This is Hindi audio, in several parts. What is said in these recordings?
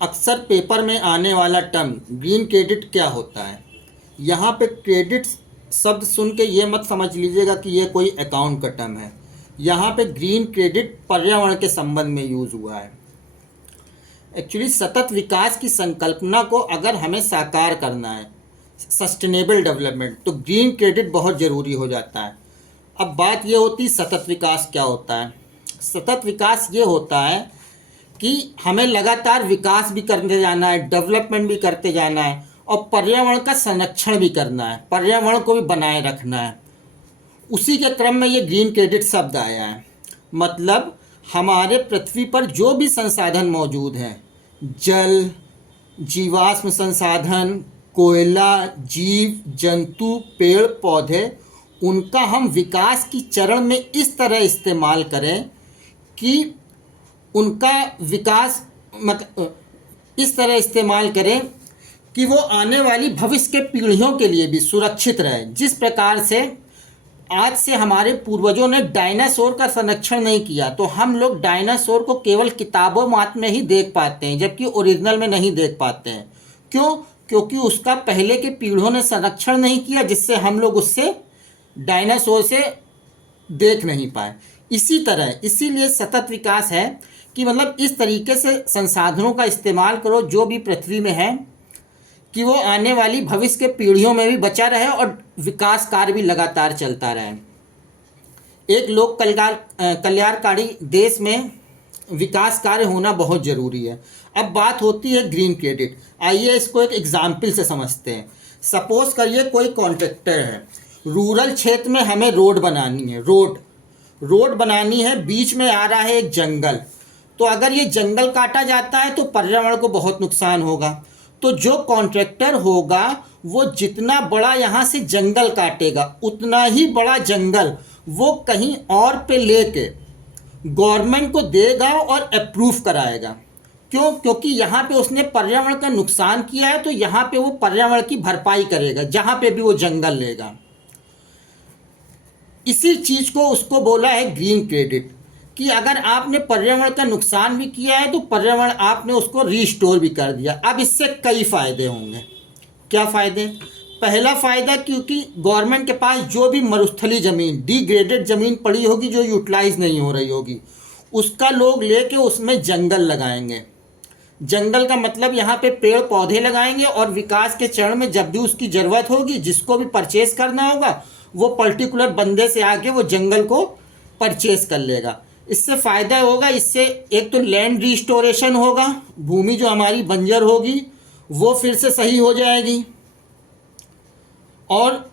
अक्सर पेपर में आने वाला टर्म ग्रीन क्रेडिट क्या होता है। यहाँ पे क्रेडिट शब्द सुन के ये मत समझ लीजिएगा कि ये कोई अकाउंट का टर्म है। यहाँ पे ग्रीन क्रेडिट पर्यावरण के संबंध में यूज़ हुआ है। एक्चुअली सतत विकास की संकल्पना को अगर हमें साकार करना है, सस्टेनेबल डेवलपमेंट, तो ग्रीन क्रेडिट बहुत ज़रूरी हो जाता है। अब बात ये होती सतत विकास क्या होता है। सतत विकास ये होता है कि हमें लगातार विकास भी करते जाना है, डेवलपमेंट भी करते जाना है और पर्यावरण का संरक्षण भी करना है, पर्यावरण को भी बनाए रखना है। उसी के क्रम में ये ग्रीन क्रेडिट शब्द आया है। मतलब हमारे पृथ्वी पर जो भी संसाधन मौजूद हैं, जल, जीवाश्म संसाधन, कोयला, जीव जंतु, पेड़ पौधे, उनका हम विकास की चरण में इस तरह इस्तेमाल करें कि उनका विकास इस तरह इस्तेमाल करें कि वो आने वाली भविष्य के पीढ़ियों के लिए भी सुरक्षित रहे। जिस प्रकार से आज से हमारे पूर्वजों ने डायनासोर का संरक्षण नहीं किया, तो हम लोग डायनासोर को केवल किताबों मात्र में ही देख पाते हैं, जबकि ओरिजिनल में नहीं देख पाते हैं। क्यों? क्योंकि उसका पहले के पीढ़ियों ने संरक्षण नहीं किया, जिससे हम लोग उससे डायनासोर से देख नहीं पाए। इसी तरह इसीलिए सतत विकास है कि मतलब इस तरीके से संसाधनों का इस्तेमाल करो जो भी पृथ्वी में है, कि वो आने वाली भविष्य के पीढ़ियों में भी बचा रहे और विकास कार्य भी लगातार चलता रहे। एक लोक कल्याणकारी देश में विकास कार्य होना बहुत ज़रूरी है। अब बात होती है ग्रीन क्रेडिट। आइए इसको एक एग्जाम्पल से समझते हैं। सपोज करिए कोई कॉन्ट्रैक्टर है, रूरल क्षेत्र में हमें रोड बनानी है, रोड बनानी है, बीच में आ रहा है एक जंगल। तो अगर ये जंगल काटा जाता है तो पर्यावरण को बहुत नुकसान होगा। तो जो कॉन्ट्रैक्टर होगा वो जितना बड़ा यहाँ से जंगल काटेगा, उतना ही बड़ा जंगल वो कहीं और पे लेके गवर्नमेंट को देगा और अप्रूव कराएगा। क्यों? क्योंकि यहाँ पे उसने पर्यावरण का नुकसान किया है, तो यहाँ पे वो पर्यावरण की भरपाई करेगा जहाँ पे भी वो जंगल लेगा। इसी चीज़ को उसको बोला है ग्रीन क्रेडिट, कि अगर आपने पर्यावरण का नुकसान भी किया है तो पर्यावरण आपने उसको रीस्टोर भी कर दिया। अब इससे कई फ़ायदे होंगे। क्या फ़ायदे? पहला फ़ायदा, क्योंकि गवर्नमेंट के पास जो भी मरुस्थली ज़मीन, डिग्रेडेड ज़मीन पड़ी होगी जो यूटिलाइज नहीं हो रही होगी, उसका लोग लेके उसमें जंगल लगाएंगे। जंगल का मतलब यहाँ पे पेड़ पौधे लगाएंगे और विकास के चरण में जब भी उसकी ज़रूरत होगी, जिसको भी परचेस करना होगा, वो पर्टिकुलर बंदे से आके वो जंगल को परचेस कर लेगा। इससे फ़ायदा होगा, इससे एक तो लैंड रिस्टोरेशन होगा, भूमि जो हमारी बंजर होगी वो फिर से सही हो जाएगी, और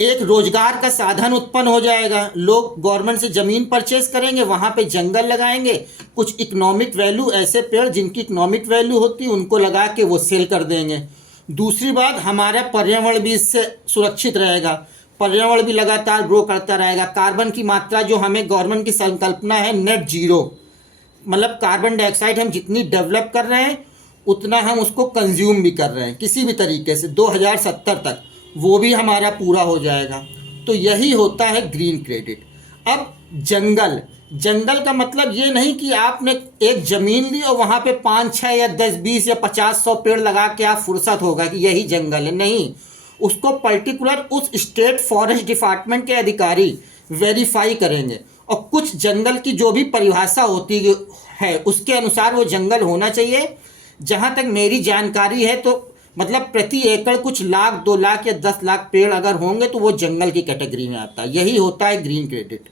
एक रोजगार का साधन उत्पन्न हो जाएगा। लोग गवर्नमेंट से ज़मीन परचेस करेंगे, वहाँ पे जंगल लगाएंगे, कुछ इकोनॉमिक वैल्यू, ऐसे पेड़ जिनकी इकोनॉमिक वैल्यू होती है उनको लगा के वो सेल कर देंगे। दूसरी बात, हमारा पर्यावरण भी इससे सुरक्षित रहेगा, पर्यावरण भी लगातार ग्रो करता रहेगा। कार्बन की मात्रा जो हमें गवर्नमेंट की संकल्पना है नेट जीरो, मतलब कार्बन डाइऑक्साइड हम जितनी डेवलप कर रहे हैं उतना हम उसको कंज्यूम भी कर रहे हैं किसी भी तरीके से, 2070 तक वो भी हमारा पूरा हो जाएगा। तो यही होता है ग्रीन क्रेडिट। अब जंगल का मतलब ये नहीं कि आपने एक ज़मीन ली और वहाँ पे 5, 6 या 10, 20 या 50, 100 पेड़ लगा के आप फुर्सत होगा कि यही जंगल है। नहीं, उसको पर्टिकुलर उस स्टेट फॉरेस्ट डिपार्टमेंट के अधिकारी वेरीफाई करेंगे और कुछ जंगल की जो भी परिभाषा होती है उसके अनुसार वो जंगल होना चाहिए। जहाँ तक मेरी जानकारी है तो मतलब प्रति एकड़ कुछ लाख, 2 लाख या 10 लाख पेड़ अगर होंगे तो वो जंगल की कैटेगरी में आता है। यही होता है ग्रीन क्रेडिट।